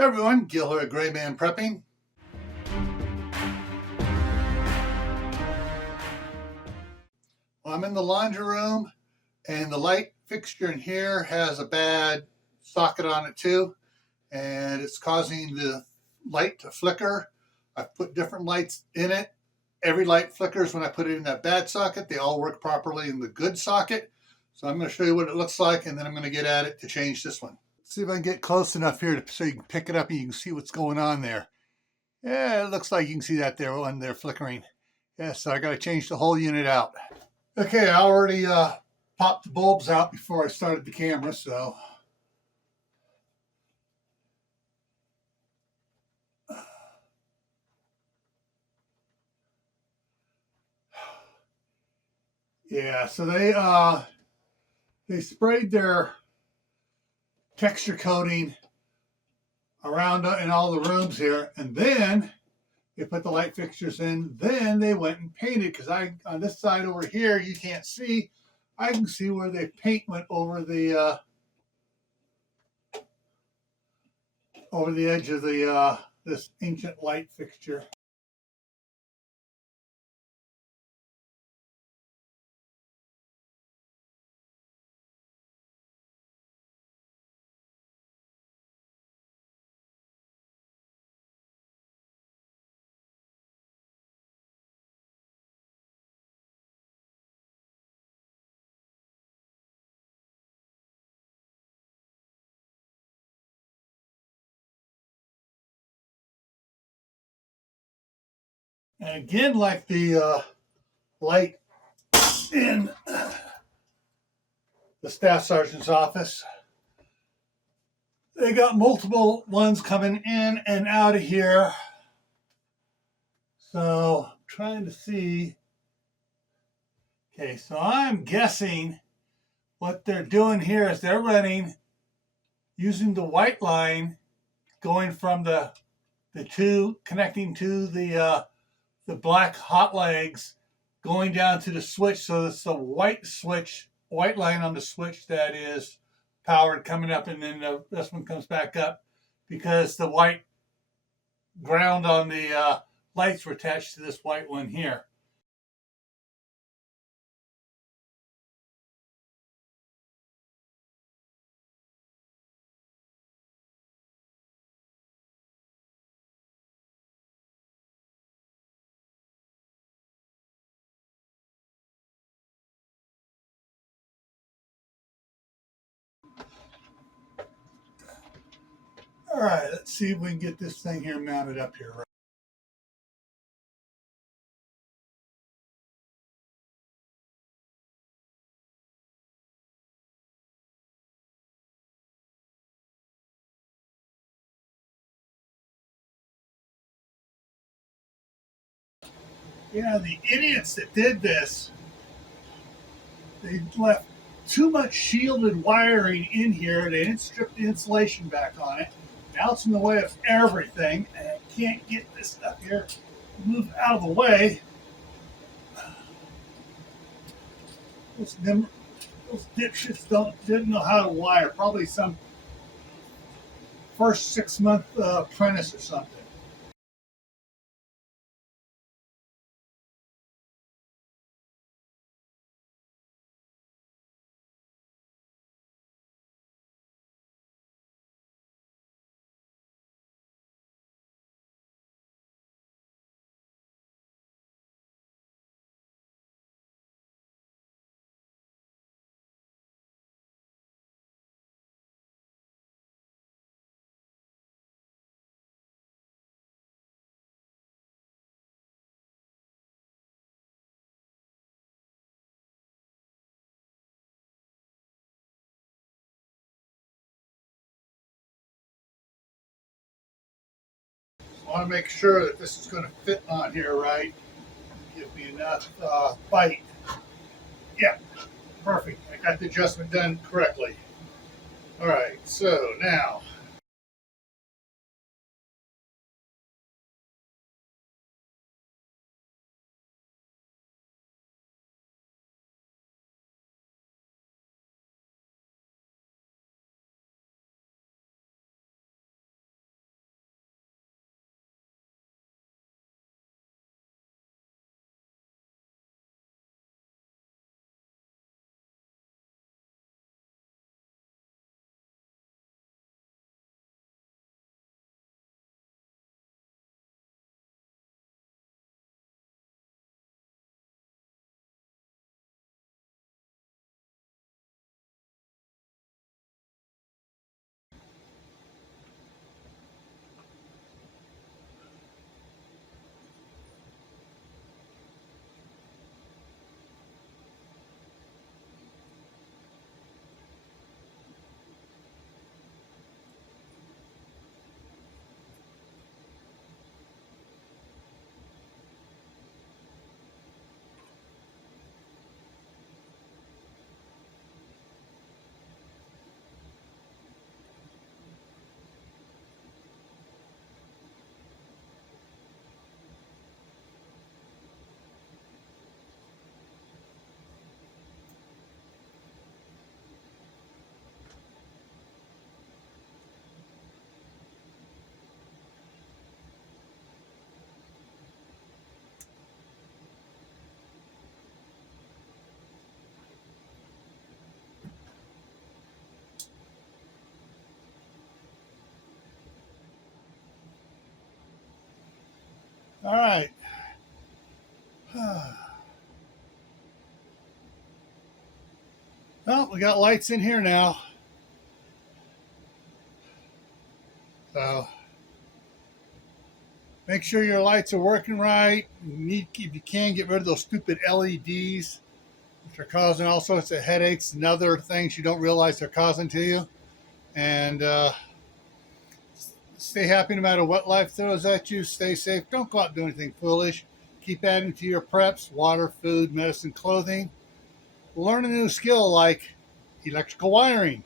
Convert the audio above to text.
Hey everyone, Gil here at Gray Man Prepping. Well, I'm in the laundry room and the light fixture in here has a bad socket on it too, and it's causing the light to flicker. I've put different lights in it. Every light flickers when I put it in that bad socket. They all work properly in the good socket. So I'm going to show you what it looks like, and then I'm going to get at it to change this one. Let's see if I can get close enough here so you can pick it up and you can see what's going on there. Yeah, it looks like you can see that there when they're flickering. Yeah, so I got to change the whole unit out. Okay, I already popped the bulbs out before I started the camera, so. Yeah, so they sprayed their texture coating around in all the rooms here, and then they put the light fixtures in. Then they went and painted, because on this side over here you can't see. I can see where the paint went over the edge of the this ancient light fixture. And again, like the light in the staff sergeant's office, they got multiple ones coming in and out of here. So I'm trying to see. Okay, so I'm guessing what they're doing here is they're running using the white line going from the two connecting to the black hot legs going down to the switch. So it's the white line on the switch that is powered coming up, and then this one comes back up because the white ground on the lights were attached to this white one here. All right, let's see if we can get this thing here mounted up here. Yeah, the idiots that did this, they left too much shielded wiring in here. They didn't strip the insulation back on it. Now it's in the way of everything, and I can't get this stuff here moved out of the way. Those dipshits didn't know how to wire. Probably some first 6-month apprentice or something. I want to make sure that this is going to fit on here right. Give me enough bite. Yeah, perfect. I got the adjustment done correctly. All right, so now All right. Well, we got lights in here now. So make sure your lights are working right. If you can, get rid of those stupid LEDs, which are causing all sorts of headaches and other things you don't realize they're causing to you. And stay happy no matter what life throws at you. Stay safe. Don't go out and do anything foolish. Keep adding to your preps: water, food, medicine, clothing. Learn a new skill like electrical wiring.